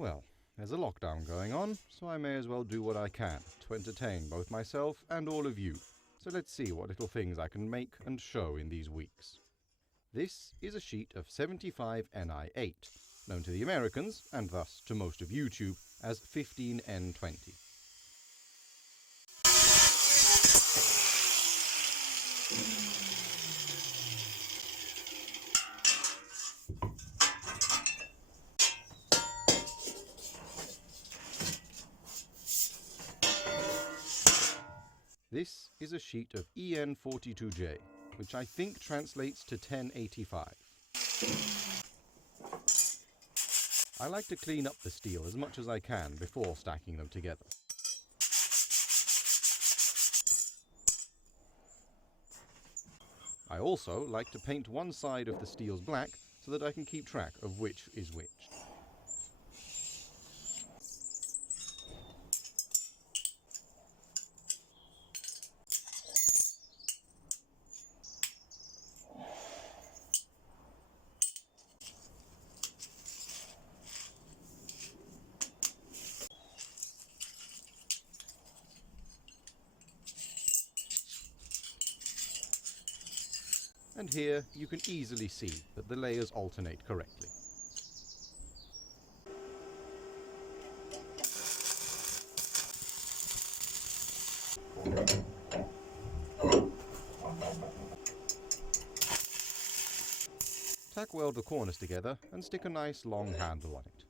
Well, there's a lockdown going on, so I may as well do what I can to entertain both myself and all of you. So let's see what little things I can make and show in these weeks. This is a sheet of 75 Ni8, known to the Americans, and thus to most of YouTube, as 15N20. This is a sheet of EN42J, which I think translates to 1085. I like to clean up the steel as much as I can before stacking them together. I also like to paint one side of the steels black so that I can keep track of which is which. And here you can easily see that the layers alternate correctly. Tack weld the corners together and stick a nice long handle on it.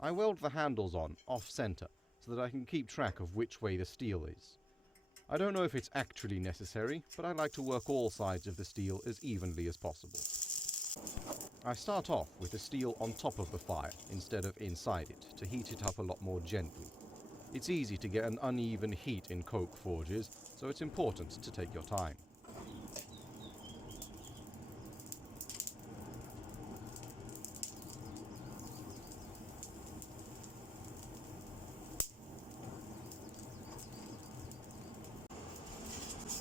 I weld the handles on off-center so that I can keep track of which way the steel is. I don't know if it's actually necessary, but I like to work all sides of the steel as evenly as possible. I start off with the steel on top of the fire instead of inside it to heat it up a lot more gently. It's easy to get an uneven heat in coke forges, so it's important to take your time.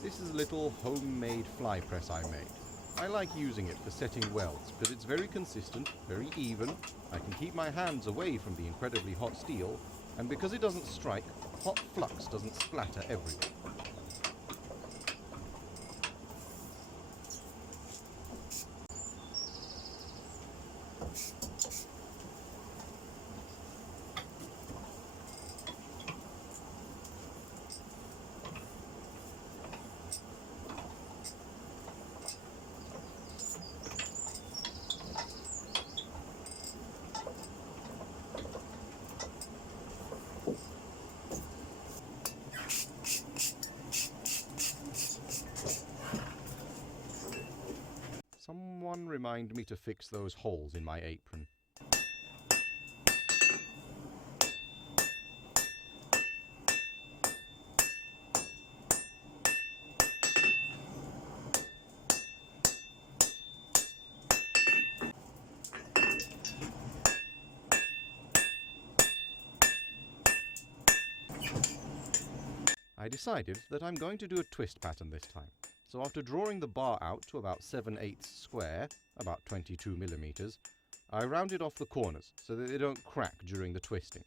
This is a little homemade fly press I made. I like using it for setting welds because it's very consistent, very even, I can keep my hands away from the incredibly hot steel, and because it doesn't strike, hot flux doesn't splatter everywhere. Someone remind me to fix those holes in my apron. I decided that I'm going to do a twist pattern this time. So after drawing the bar out to about 7/8 square, about 22 millimeters, I rounded off the corners so that they don't crack during the twisting.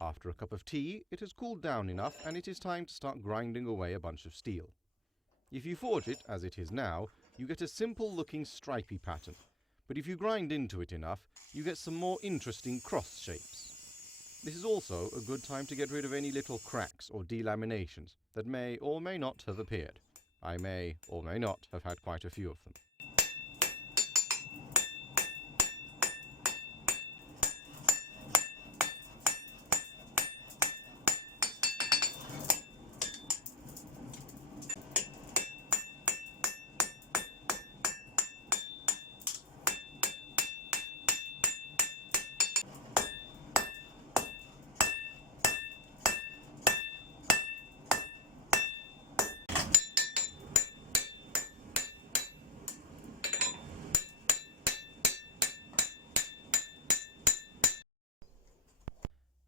After a cup of tea, it has cooled down enough and it is time to start grinding away a bunch of steel. If you forge it, as it is now, you get a simple looking stripy pattern, but if you grind into it enough, you get some more interesting cross shapes. This is also a good time to get rid of any little cracks or delaminations that may or may not have appeared. I may or may not have had quite a few of them.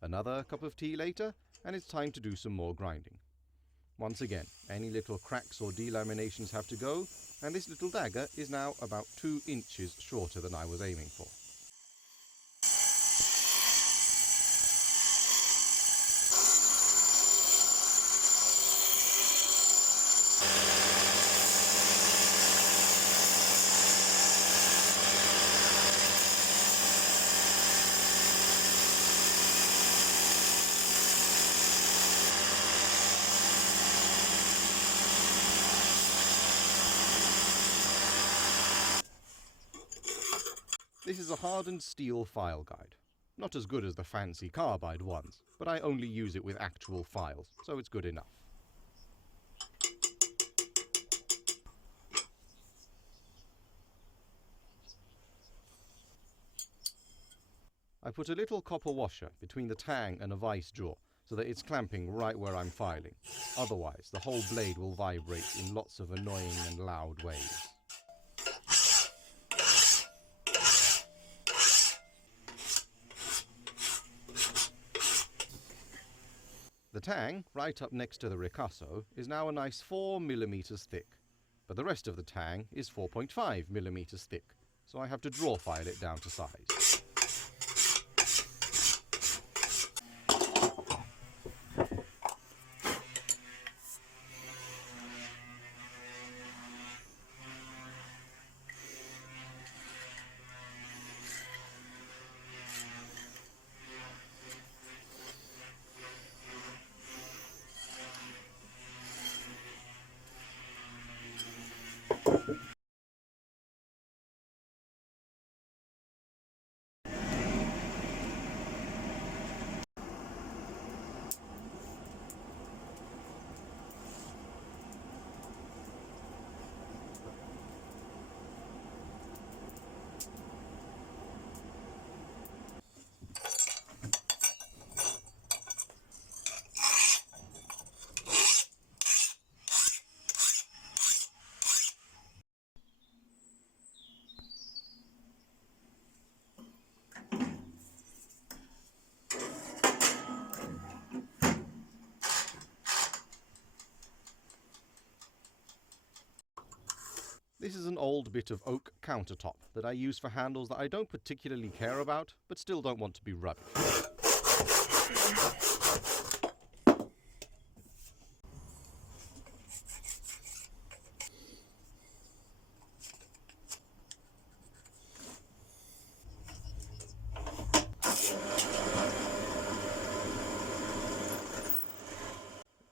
Another cup of tea later, and it's time to do some more grinding. Once again, any little cracks or delaminations have to go, and this little dagger is now about 2 inches shorter than I was aiming for. This is a hardened steel file guide. Not as good as the fancy carbide ones, but I only use it with actual files, so it's good enough. I put a little copper washer between the tang and a vice jaw, so that it's clamping right where I'm filing. Otherwise, the whole blade will vibrate in lots of annoying and loud ways. The tang, right up next to the ricasso, is now a nice 4 millimeters thick, but the rest of the tang is 4.5 millimeters thick, so I have to draw file it down to size. This is an old bit of oak countertop that I use for handles that I don't particularly care about, but still don't want to be rubbish.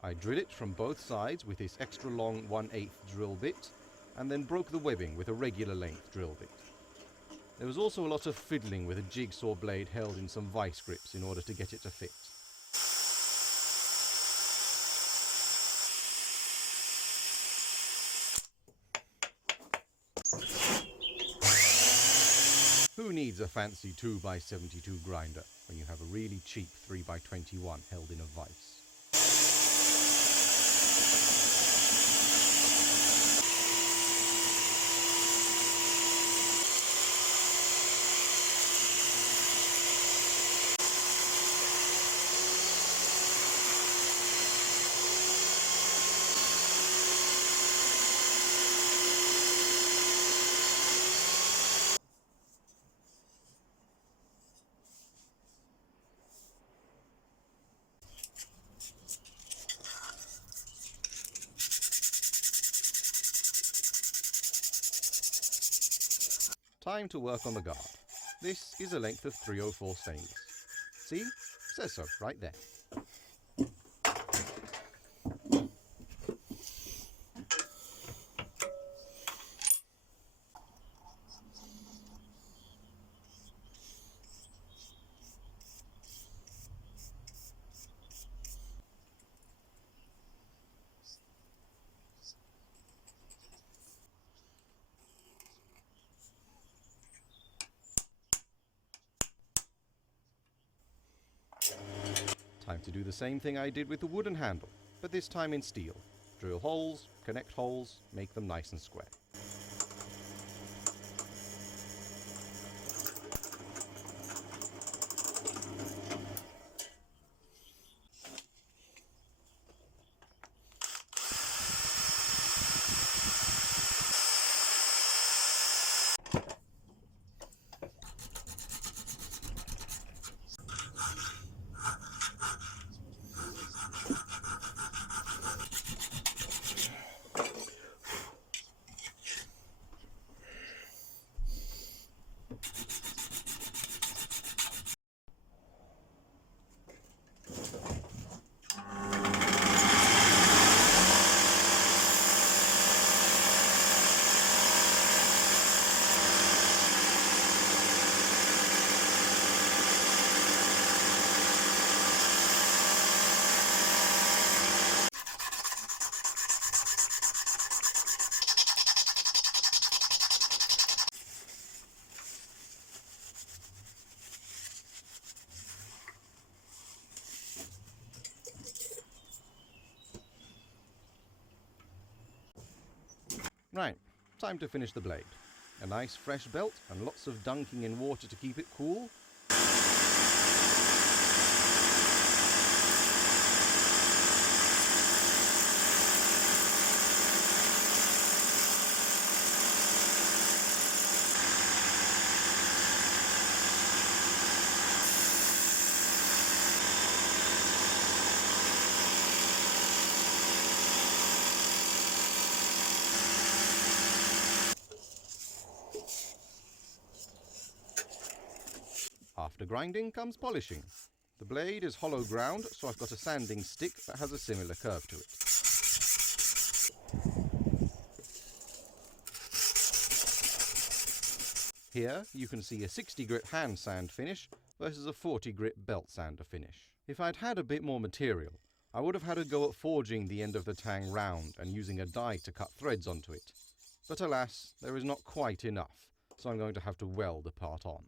I drill it from both sides with this extra long 1/8 drill bit, and then broke the webbing with a regular length drill bit. There was also a lot of fiddling with a jigsaw blade held in some vice grips in order to get it to fit. Who needs a fancy 2x72 grinder when you have a really cheap 3x21 held in a vice? Time to work on the guard. This is a length of 304 stainless. See? Says so right there. Time to do the same thing I did with the wooden handle, but this time in steel. Drill holes, connect holes, make them nice and square. Right, time to finish the blade. A nice fresh belt and lots of dunking in water to keep it cool. After grinding comes polishing. The blade is hollow ground, so I've got a sanding stick that has a similar curve to it. Here you can see a 60 grit hand sand finish versus a 40 grit belt sander finish. If I'd had a bit more material, I would have had a go at forging the end of the tang round and using a die to cut threads onto it. But alas, there is not quite enough, so I'm going to have to weld the part on.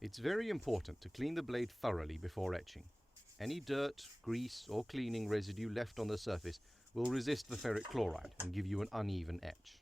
It's very important to clean the blade thoroughly before etching. Any dirt, grease or cleaning residue left on the surface will resist the ferric chloride and give you an uneven etch.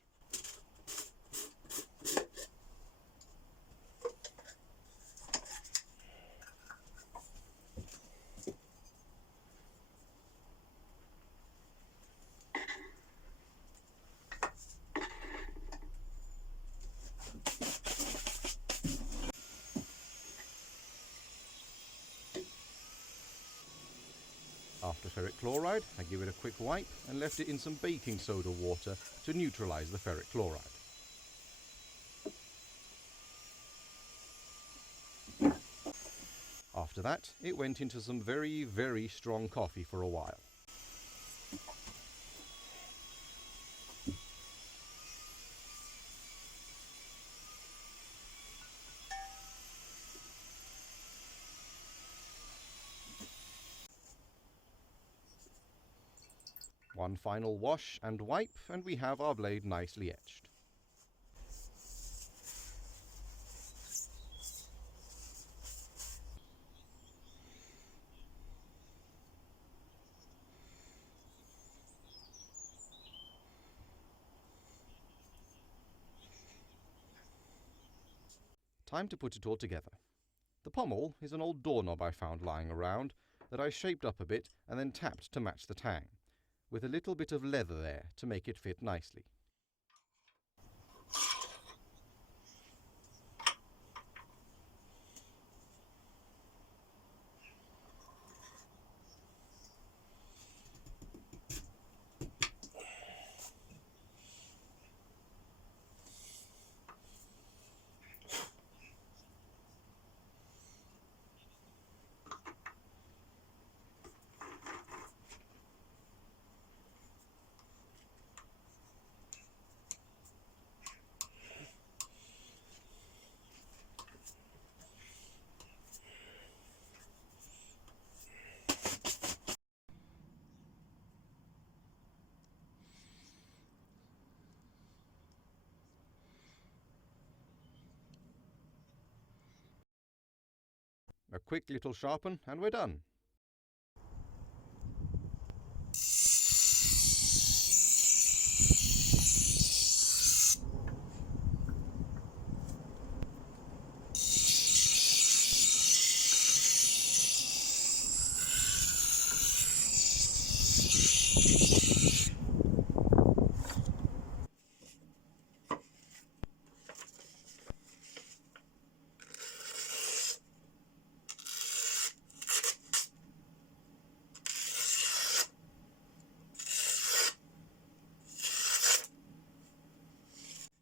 After ferric chloride, I give it a quick wipe and left it in some baking soda water to neutralize the ferric chloride. After that, it went into some very, very strong coffee for a while. One final wash and wipe, and we have our blade nicely etched. Time to put it all together. The pommel is an old doorknob I found lying around that I shaped up a bit and then tapped to match the tang, with a little bit of leather there to make it fit nicely. A quick little sharpen and we're done.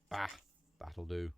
Bah, that'll do.